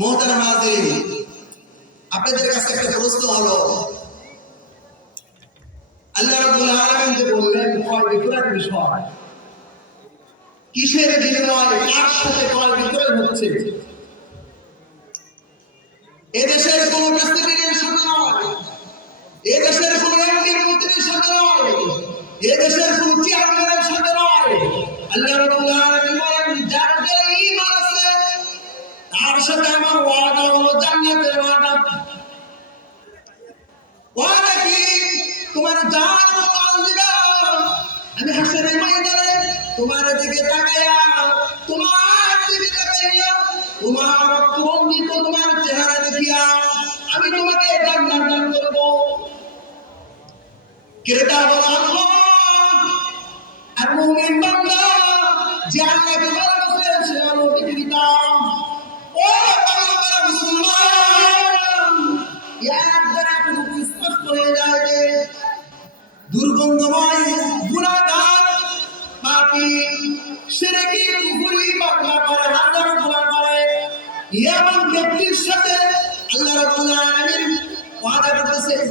মুহতারাম হাজিরিন, আপনাদের কাছে একটা প্রশ্ন হলো, আল্লাহ রাব্বুল আলামিন যে বললেন ক্রয় বিক্রয়ের বিষয়, কিসের বিনিময়ে কার সাথে ক্রয় বিক্রয় হচ্ছে? এদেশের কোন প্রেসিডেন্টের সাথে নয়, এদেশের কোন এমপির মন্ত্রীর সাথে নয়, এদেশের কোন চেয়ারম্যানের সাথে নয়। আল্লাহ রাব্বুল আলামিন বলেন, যার যারা ঈমান আছে তার সাথে আমার ওয়াদা হলো জান্নাতের ওয়াদা। ওয়াদা কি? তোমার জান মাল দিবা, আমি হাসরের ময়দানে তোমার দিকে তাকাইয়া, তোমার দিকে তাকাইয়া, তোমার রক্তরঞ্জিত তোমার চেহারা দেখিয়া আমি তোমাকে জান্নাত দান করব। ক্রেতা হলো আল্লাহ আর মুমিন বান্দা যে আল্লাহকে ভালোবাসে সে হলো বিক্রেতা। ও বাবা মুসলমান, এক দ্বারা এতটুকু স্পষ্ট হয়ে যায় যে দুর্গন্ধময় গুনাহগার পাপী শিরকি কুফরি বাংলা করে হাজার গুনাহ করে এমন ব্যক্তির সাথে আল্লাহ রাব্বুল আলামিন ওয়াদা করতেছেন